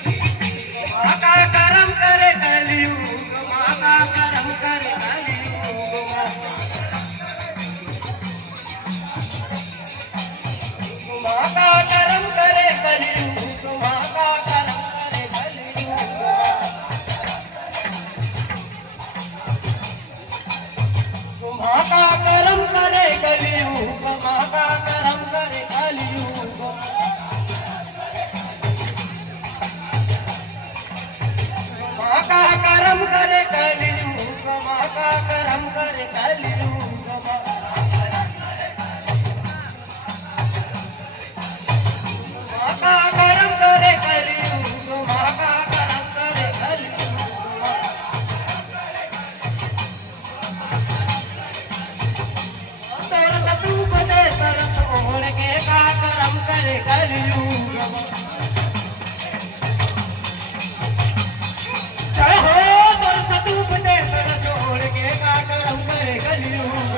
माका करम करे कलयुग माका करम करे कलयुग माका करम करे कलयुग माका करम करे कलयुग माका करम करे कलयुग माका करम करे कलयुग माका करम करे कलयुग माका करम करे कलयुग माका करम करे कलयुग माका करम करे कलयुग तोर सतूप दे सर छोड़ के का करम करे कलयुग जय हो तोर सतूप दे सर छोड़ के का करम करे कलयुग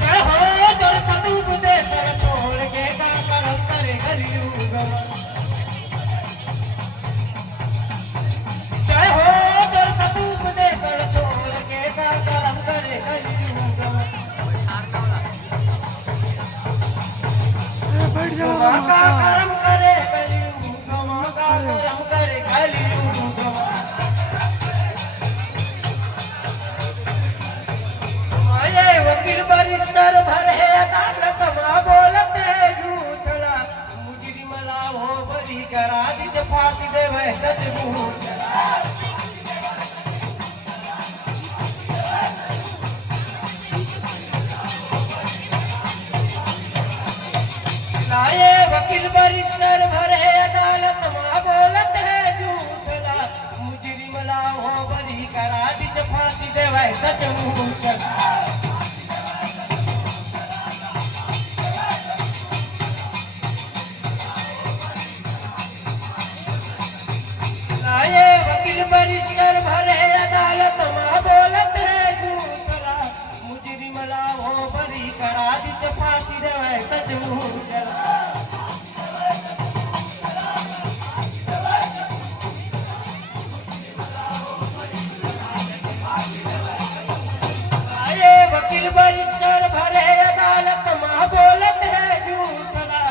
जय हो तोर सतूप दे सर छोड़ के का करम करे कलयुग जय हो तोर सतूप दे सर छोड़ के का करम करे कलयुग माका करम करे कलयुग माका करम करे कलयुग माये वकील बरिस्टर भरे अदालत मां बोलते झूठला मुजरी मला हो बरी करा दी फांसी देवे सच झूठला लाए वकील बरिस्टर भरे अदालत मां बोलत है झूठला मुजरी मला हो बरी करा दी फांसी देवे सच झूठला लाए वकील बरिस्टर भरे अदालत मां बोलत है झूठला मुजरी मला हो बरी करा दी फांसी देवे सच झूठला वकील बरिस्टर भरे अदालत मां बोलत है झूठला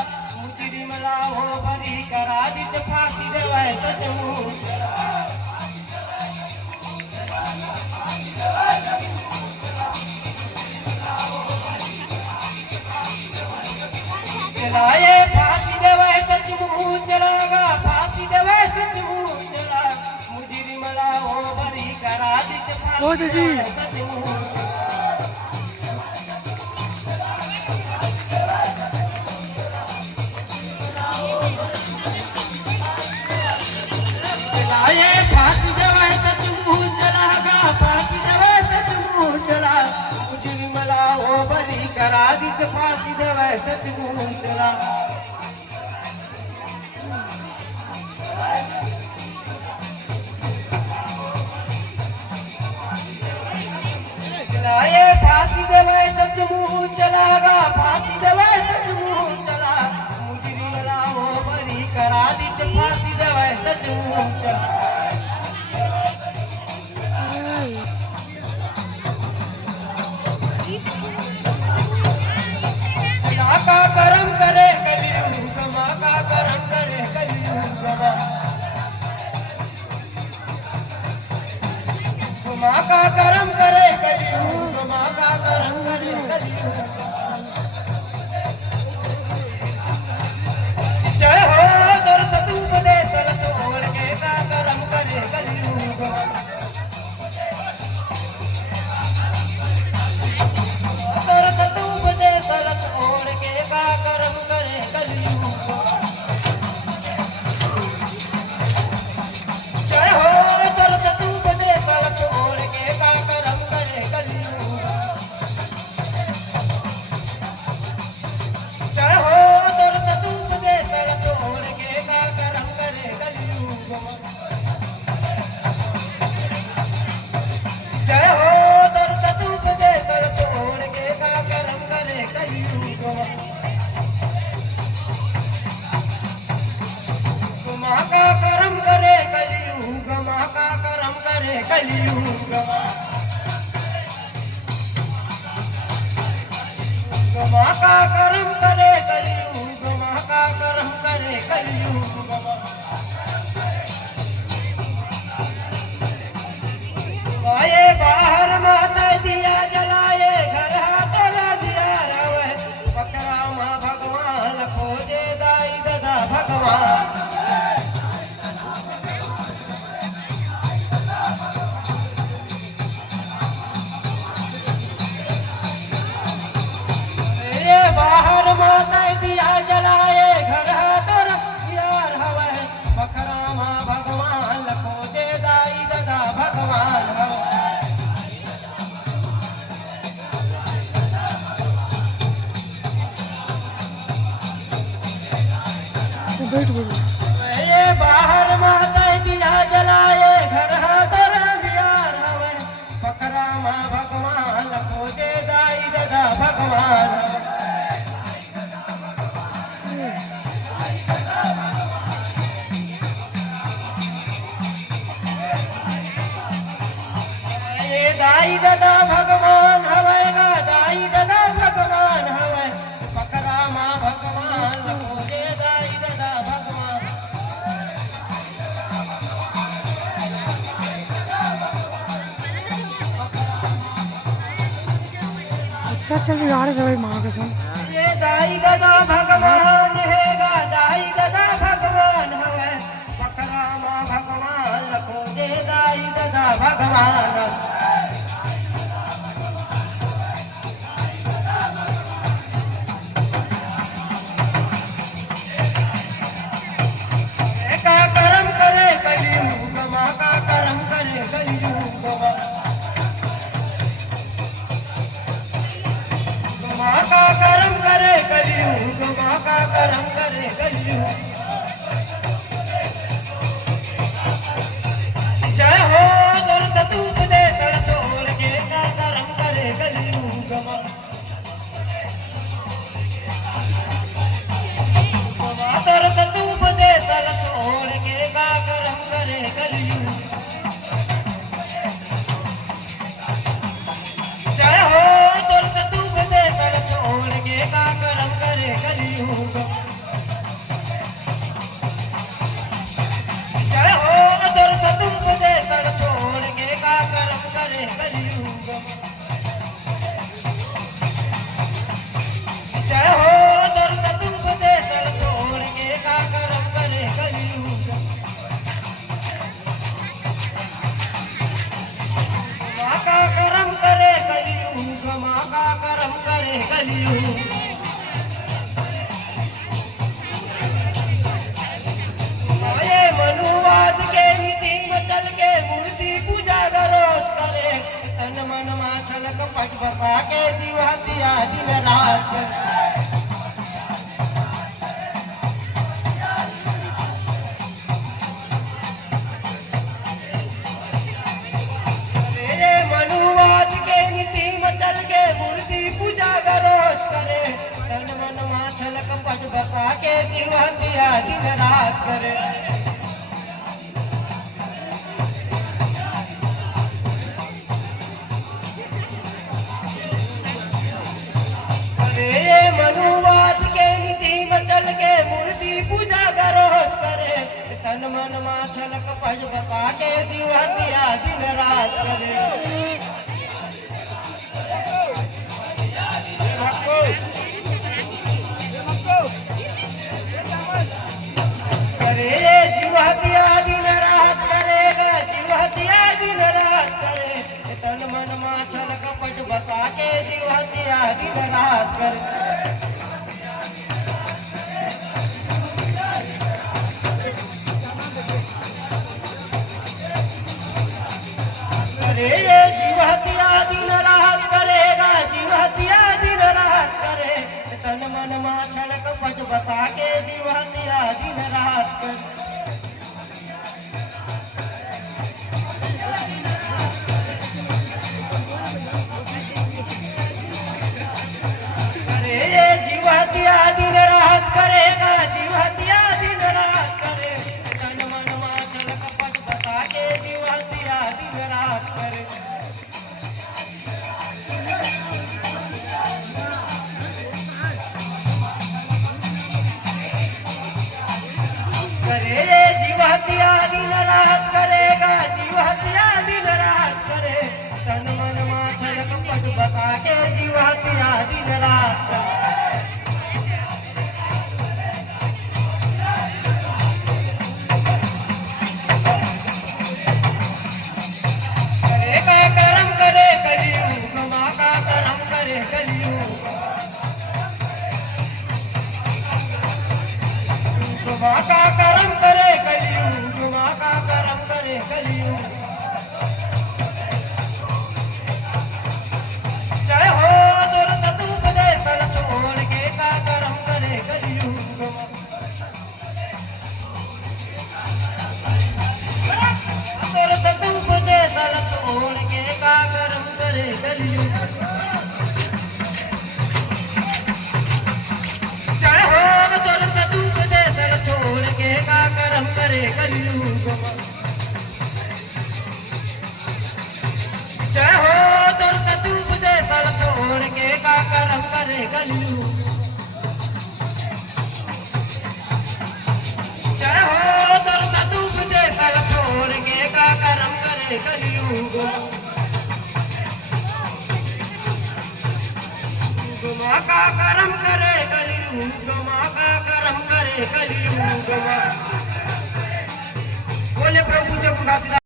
मुजरी मला हो बरी करा दी फांसी देवे सच झूठला चलाए फांसी देवे सच झूठला फांसी देवे सच झूठला मुजरी मला हो बरी करा दी फांसी देवे सच झूठला चलाए फांसी देवे सच झूठला फांसी देवे सच झूठला मुजरी मला हो बरी करा दी फांसी देवे सच झूठला चलाए फांसी देवे सच झूठला फांसी देवे सच झूठला मुजरी मला हो बरी करा दी फांसी देवे सच झूठला माका करम करे कलयुग माका करम करे कलयुग माका करम करे कलयुग माका करम करे कलयुग जय हो तोर सतूप दे सर छोड़ के का करम करे कलयुग तोर सतूप दे सर छोड़ के का करम करे कलयुग जय हो तोर सतूप दे सर छोड़ के का करम करे कलयुग जय हो तोर सतूप दे सर छोड़ के का करम करे कलयुग जय हो तोर सतूप दे सर छोड़ के का करम करे कलयुग कलयुग माँ का कर्म करे कलयुग माँ का कर्म करे कलयुग आए बाहर माता दिया जलाए घर हाथ दिया रवे पकड़ा माँ भगवान खोजे दाई ददा भगवान बाहर माता दिया जलाए घर हाथ दिया रवे पकड़ा माँ भगवान खोजे दाई ददा भगवान ये बाहर माता दिया जलाए घर हाथर दिया रवे पकड़ा माँ भगवान खोजे दाई ददा भगवान ये दाई ददा भगवान हवेगा दाई ददा भगवान हवे पकड़ा माँ भगवान खोजे दाई ददा भगवान अच्छा बिगाड़ गए भाई माँ कसम ये दाई ददा भगवान हैगा दाई ददा भगवान हवे पकड़ा माँ भगवान खोजे दाई ददा भगवान का कर्म करे कलयुग माँ का कर्म करे कलयुग माँ का कर्म करे कलयुग माँ का कर्म करे कलयुग जय हो दुर्द तूप दे तड़ छोड़ के का कर्म करे कलयुग माँ दुर्द तूप दे तड़ छोड़ के का कर्म करे कलयुग जय हो दुर्द तूप दे तड़ छोड़ के का कर्म करे कलयुग जय हो दुर्द तूप दे तड़ छोड़ के का कर्म करे कलयुग जय हो दुर्द तूप दे तड़ छोड़ के का कर्म करे कलयुग माँ का कर्म करे कलयुग माँ का कर्म करे कलयुग ये मनुवाद के नीति में चल के मूर्ति पूजा रोज करे तन मन मा छलक पट बसा के जीवा दिया दिन रात ये मनुवाद के नीति में चल के मूर्ति पूजा रोज करे तन मन मा छलक पट बसा के जीवा दिया दिन रात करे ये मनुवाद के नीति में चल के मूर्ति पूजा रोज करे तन मन मा छलक पट बसा के जीवा दिया दिन रात करे करे जीवा दिया दिन रात करेगा जीवा दिया दिन रात करे तन मन मा छलक पट बसा के जीवा दिया दिन रात करे जीवा दिया दिन रात करेगा जीवा दिया दिन रात करे तन मन मा छलक पट बसा के जीवा दिया दिन रात करे जीवा दिया दिन रात करेगा जीवा दिया दिन रात करे तन मन मा छलक पट बसा के जीवा दिया दिन रात राहत करेगा, जीव हत्या दिन रात करे, तन मन माछल कपट बता के जीव हत्या दिन रात करे। करे का कर्म करे कलियुग, माँ का कर्म करे कलियुग, माँ का कर्म करे कलियुग, माँ का कर्म करे कलियुग। जय हो दुर्त उपदेश छोड़ के का कर्म करे कलियुग, दुर्त उपदेश छोड़ के का कर्म करे कलियुग। जय हो दुर्त उपदेश छोड़ के का कर्म करे कलियुग, जय हो दुर्त उपदेश छोड़ के का कर्म करे कलियुग, जय हो दुर्त उपदेश छोड़ के का कर्म करे कलियुग। माँ का कर्म करे कलियुग, माँ का कर्म करे कलियुग। बोले प्रभु जब